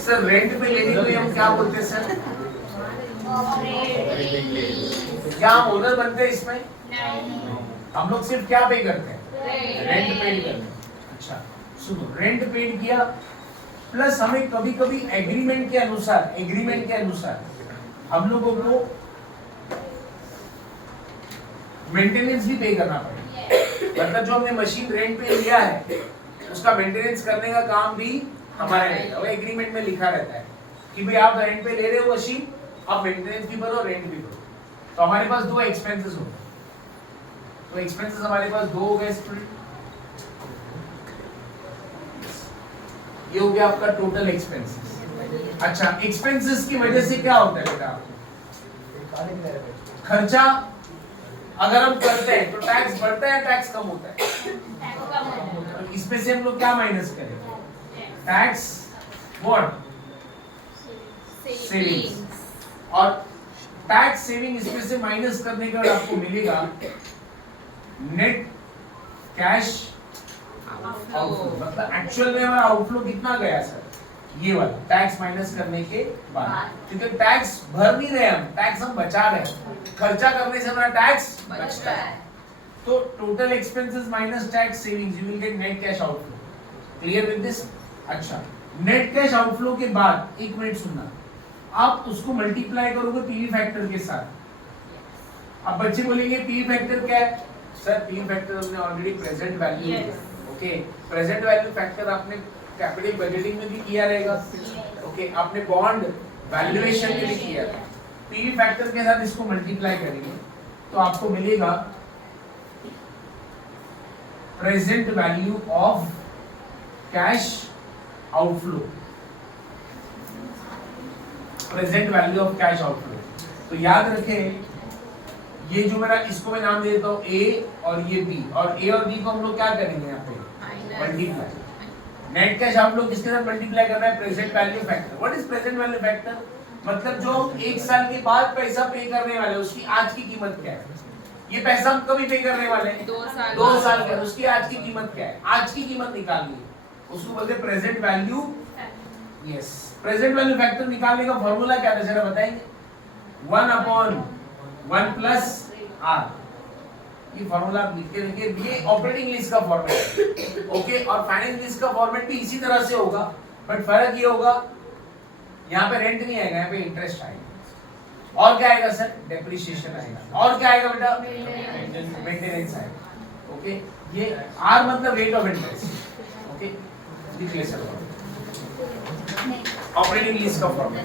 Sir rent पे लेने को हम क्या बोलते हैं सर? क्या हम ओनर बनते हैं इसमें? हम लोग सिर्फ क्या पे करते हैं? रेंट पेड करते हैं। अच्छा सुनो, रेंट पेड किया प्लस हमें कभी कभी एग्रीमेंट के अनुसार हम लोगों को मेंटेनेंस भी पे करना पड़ेगा। मतलब जो हमने मशीन रेंट पे लिया है उसका मेंटेनेंस करने का काम भी हमारे रहेगा। वो एग्रीमेंट में लिखा रहता है कि भाई आप रेंट पे ले रहे हो मशीन, आप मेंटेनेंस भी भरो, रेंट भी भरो। तो हमारे पास दो एक्सपेंसेस होते हैं। तो एक्सपेंसेस हमारे पास दो हो गए स्टूडेंट। ये हो गया आपका टोटल एक्सपेंसेस। अच्छा, एक्सपेंसेस की वजह से क्या होता है बेटा? खर्चा अगर हम करते हैं तो टैक्स बढ़ता है, टैक्स कम होता है। तो इसमें से हम लोग क्या माइनस करेंगे? Tax what? सेविंग्स। और टैक्स सेविंग इसमें से माइनस करने के बाद आपको मिलेगा नेट कैश आउटफ्लो। मतलब एक्चुअल में हमारा आउटफ्लो कितना गया सर? ये वाला टैक्स माइनस करने के बाद, क्योंकि टैक्स भर नहीं रहे हम, टैक्स हम बचा रहे हैं। खर्चा करने से हमारा टैक्स बचता है। तो total expenses minus tax savings, you will get net cash outflow. Clear with this? अच्छा, नेट कैश आउटफ्लो के बाद एक मिनट सुनना, आप उसको मल्टीप्लाई करोगे पीवी फैक्टर के साथ। अब बच्चे बोलेंगे पीवी फैक्टर क्या है? सर पीवी फैक्टर हमने already present value, okay, present value factor आपने कैपिटल बजटिंग में भी किया रहेगा, ओके, आपने बॉन्ड वैल्यूएशन में भी किया था। पीवी फैक्टर के साथ इसको मल्टीप्लाई करेंगे तो आपको मिलेगा present value of cash outflow. Present value of cash outflow. तो याद रखें, ये जो मेरा, इसको मैं नाम दे देता हूँ ए और ये बी, और ए और बी को हम लोग क्या करेंगे यहाँ पे? मल्टीप्लाई। नेट कैश आउटफ्लो किसके साथ मल्टीप्लाई करना है? Present value factor. What is present value factor? मतलब जो एक साल के बाद पैसा पे करने वाले उसकी आज की कीमत क्या है? ये पैसा हम कभी पे करने वाले हैं 2 साल के, उसकी आज की कीमत क्या है? आज की कीमत निकालनी है, उसको बोलते हैं present value. Yes, present value factor निकालने का फॉर्मूला क्या था जरा बताएंगे? 1/1 प्लस आर। ये फॉर्मूला आप लिख के देखिए, ये ऑपरेटिंग लिस्ट का फॉर्मेट है, ओके, और फाइनेंस लिस्ट का फॉर्मेट भी इसी तरह से होगा, बट फर्क ये होगा यहाँ पे रेंट नहीं आएगा, यहाँ पे इंटरेस्ट आएगा। और क्या आएगा सर? डेप्रिसिएशन आएगा। और क्या आएगा बेटा? मेंटेनेंस आएगा। ओके, ये आर मतलब रेट ऑफ इंटरेस्ट। ओके, लिखिए सर ऑपरेटिंग लिस्ट का फॉर्मेट।